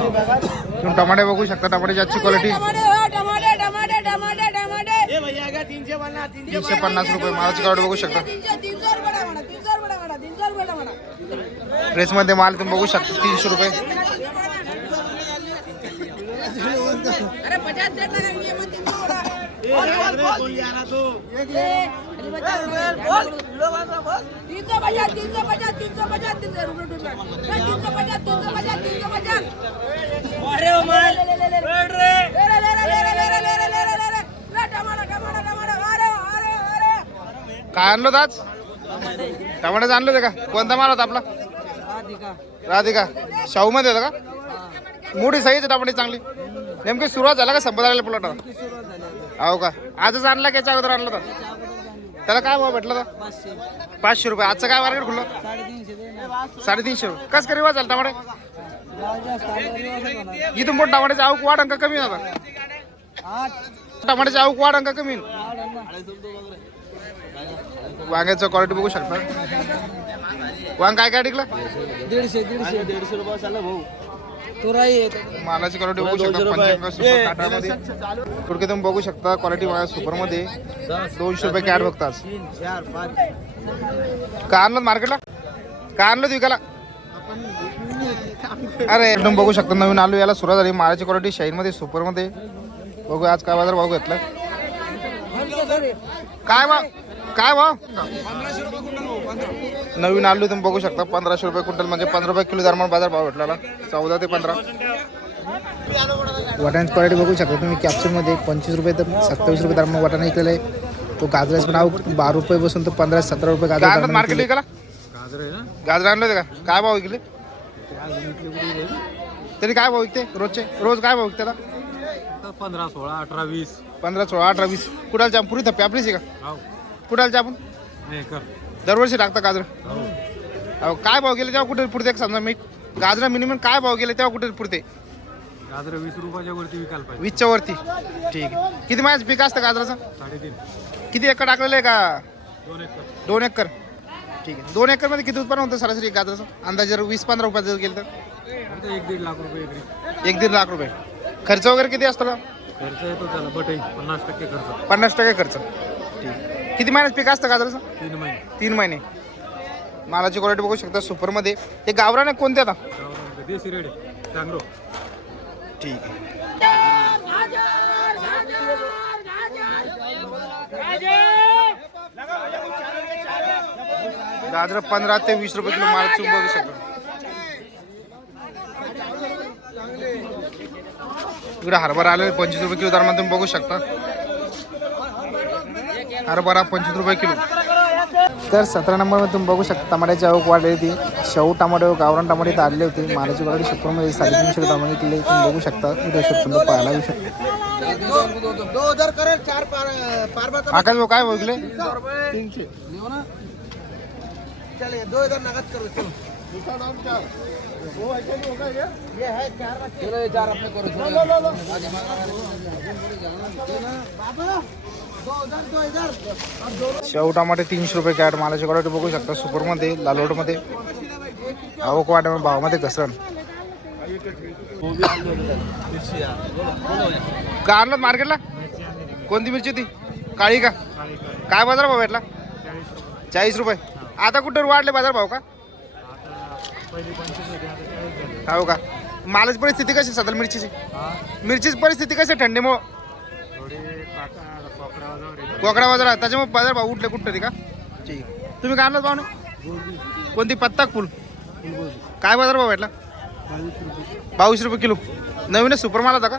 तुम्ही टमाटे बघू शकता. टमाट्याची आजची क्वालिटी 350 रुपये. मालाची क्वालिटी बघू शकता. ड्रेसमध्ये माल तुम्ही बघू शकता 300 रुपये. काय आणलं आज? टमाट्याचं आणलं होतं का? कोणता माल होता आपला? राधिका. शाहू मध्ये होता का? मोठी साईज टमाटे चांगली. नेमकी सुरुवात झाला का संपत आलेला प्लॉट? हो का? आजच आणला की याच्या अगोदर आणला होता? त्याला काय भाव भेटला होता? 500 रुपये. आजचं काय मार्केट खुललं? 350 रुपये. कस करी वाचाल टमाटे? इथून पण टमाट्याची आवक वाढ का कमी होता? टमाट्याची आवक वाढ का कमी? वांग्याचं क्वालिटी बघू शकता. वांग काय टिकलं? 150 रुपये चाललं भाऊ. मालाची क्वालिटी बघू शकता. 55 काटामध्ये थोडके तुम्ही बघू शकता. क्वालिटी बघा सुपर मध्ये 200 रुपये कॅट बघतात. का आणलं मार्केटला? का आणलं विकायला? अरे एकदम बघू शकता. नवीन आलू याला सुरुवात झाली. मालाची क्वालिटी शाईन मध्ये सुपर मध्ये बघू. आज काय बाजार भाव घेतला? काय भाव? काय भाव? नवीन आलू तुम्ही बघू शकता 1500 रुपये क्विंटल म्हणजे 15 रुपये किलो दरम्यान बाजार भाव भेटला. 14 ते 15. वाटाण्याची क्वालिटी बघू शकता तुम्ही. कॅप्सूलमध्ये 25 रुपये तर 27 रुपये दरम्यान वाटाणा विकलेला आहे. तो गाजराच पण 12 रुपये बसून तो 15-17 रुपये गाजर मार्केट विकला. गाजर आणलं होते का? काय भाव विकले तरी? काय भाव विकते रोजचे? रोज काय भाव विकते? 15, 16, 18, 20. 15, 16, 18, 20. कुठालच्या पुरी थप्पी आपलीच आहे का? कुठालच्या आपण दरवर्षी टाकता गाजर? अहो काय भाव गेले तेव्हा कुठे पुरते? समजा मी गाजर मिनिमम काय भाव गेले तेव्हा कुठे पुरते? गाजर 20 रुपयाच्या वरती विकायला पाहिजे. 20च्या वरती. ठीक आहे. किती महिन्याचं पीक असतं गाजराचं? 3.5. किती एकर टाकलेलं आहे का? 2 एकर. 2 एकर. ठीक आहे. 2 एकर मध्ये किती उत्पन्न होतं सरासरी गाजराचं? अंदाजे जर 20-15 रुपयाचं गेलं तर 1-1.5 लाख रुपये एकरी. 1-1.5 लाख रुपये. खर्च वगैरे किती असतो? खर्च येतो त्याला बटई 50% खर्च. 50% खर्च. ठीक. किती महिन्याचं पीक असतं गाजराचं? 3 महिने. 3 महिने. मालाची क्वालिटी बघू शकता सुपर मध्ये. हे गावरान आहे कोणते आता? देशी रेड चांगलो. ठीक आहे. गाजर 15 ते 20 रुपये किलो माल तुम्ही बघू शकता. इकडे हरभरा आले 25 रुपये किलो दरम्यान तुम्ही बघू शकता. हरभरा 25 रुपये किलो. तर 17 नंबरमध्ये तुम्ही बघू शकता टमाट्याची आवक वाढलेली होती. शाहू टमाटे व गावरान टमाटे इथं आलेले होते. मालाची क्वालिटी सुपरमध्ये 350 टमाटे किलो तुम्ही बघू शकता. इथे सुपर पाहायला येऊ शकता. आकाश भाऊ काय बघले? 300. शाहू टमाटे 300 रुपये कॅट. मालाची क्वालिटी बघू शकता सुपरमध्ये लालोडमध्ये. आवक वाढ भावामध्ये घसरण. का आणलं मार्केटला? कोणती मिरची होती? काळी का? काय बाजार भाव भेटला? 40 रुपये. आता कुठे वाढले बाजार भाव का? हो का? मालाची परिस्थिती कशी सध्या मिरचीची? मिरचीची परिस्थिती कशी? थंडीमुळं कोकणा बाजार त्याच्यामुळे बाजार भाव उठले कुठं का? ठीक. तुम्ही काय आणलं पाहुणे? कोणती? पत्ता फुल. काय बाजार भाव भेटला? 22 रुपये किलो. नवीनच सुपर माल होता का?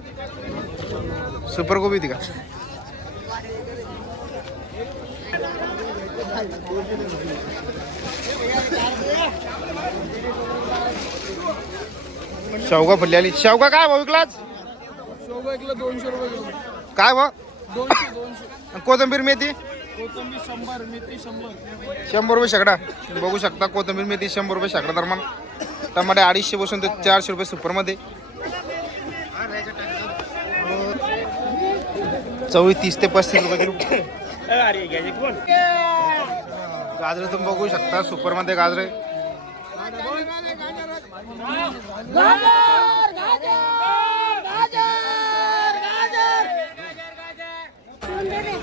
सुपर गोबी होती का? शेवगा फुलली आली. शेवगा काय भाव विकला आज? शेवगा एकला 200 रुपये. काय भाव? 200. कोथिंबीर मेथी? कोथिंबीर 100, मेथी 100. 100 रुपये शेकडा. बघू शकता कोथिंबीर मेथी 100 रुपये शेकडा दरम्यान. टमाटे 250 बसून ते 400 रुपये सुपरमध्ये. चवळी 30 ते 35 रुपये किलो. गाजरे तुम्ही बघू शकता सुपरमध्ये गाजरे. दे दे